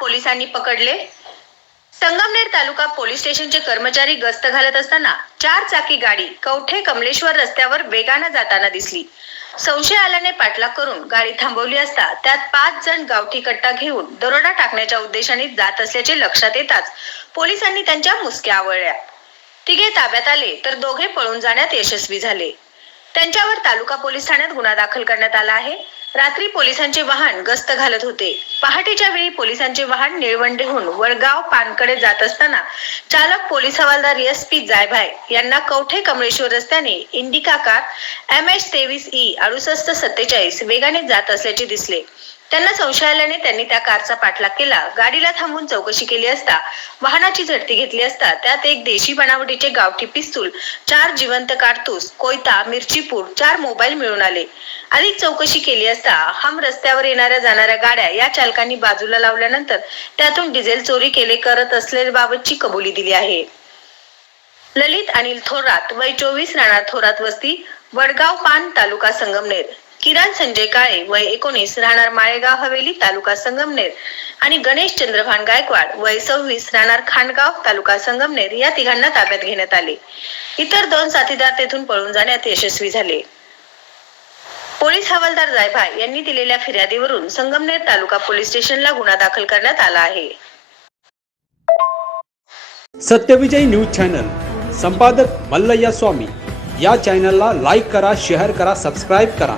पोलिसांनी पकडले. संगमनेर तालुका पोलीस स्टेशनचे कर्मचारी गस्त घालत असताना चार चाकी गाडी कवठे कमलेश्वर रस्त्यावर वेगानं जाताना दिसली. संशय आल्याने पाठलाग करून गाडी थांबवली असता त्यात पाच जण गावठी कट्टा घेऊन दरोडा टाकण्याच्या उद्देशाने जात असल्याचे लक्षात येताच पोलिसांनी त्यांच्या मुसक्या आवळल्या. तिघे ताब्यात आले तर दोघे पळून जाण्यात यशस्वी झाले. त्यांच्यावर तालुका पोलीस ठाण्यात गुन्हा दाखल करण्यात आला आहे. रात्री पोलिसांचे वाहन गस्त घालत होते. पहाटेच्या वेळी पोलिसांचे वाहन निळवंडेहून वडगाव पानकडे जात असताना चालक पोलीस हवालदार एस पी जायभाय यांना कवठे कमळेश्वर रस्त्याने इंडिका कार एम एच तेवीस ई अडुसष्ट सत्तेचाळीस वेगाने जात असल्याचे दिसले. त्यांना संशय आल्याने त्यांनी त्या कारचा पाठलाग केला. गाडीला थांबून चौकशी केली असता वाहनाची झडती घेतली असता त्यात एक देशी बनावटीचे गावठी पिस्तूल चार जिवंत कारतूस कोयता मिरचीपूर चार मोबाईल मिळून आले. अधिक चौकशी केली असता हम रस्त्यावर येणाऱ्या जाणाऱ्या गाड्या या चालकांनी बाजूला लावल्यानंतर त्यातून डिझेल चोरी केले करत असलेल्याबाबतची कबुली दिली आहे. ललित अनिल थोरात वय चोवीस राहणार थोरात वस्ती वडगाव पान तालुका संगमनेर. किरण संजय काळे वय एकोणीस राहणार माळेगाव हवेली तालुका संगमनेर आणि गणेश चंद्रभान गायकवाड वय सव्वीस राहणार खांडगाव तालुका संगमनेर या तिघांना ताब्यात घेण्यात आले. इतर दोन साथीदार तेथून पळून जाण्यात यशस्वी झाले. पोलीस हवालदार जायभाय यांनी दिलेल्या फिर्यादीवरून संगमनेर तालुका पोलीस स्टेशनला गुन्हा दाखल करण्यात आला आहे. सत्यविजय न्यूज चॅनल संपादक मल्लय्या स्वामी. या चॅनलला लाईक करा शेअर करा सबस्क्राईब करा.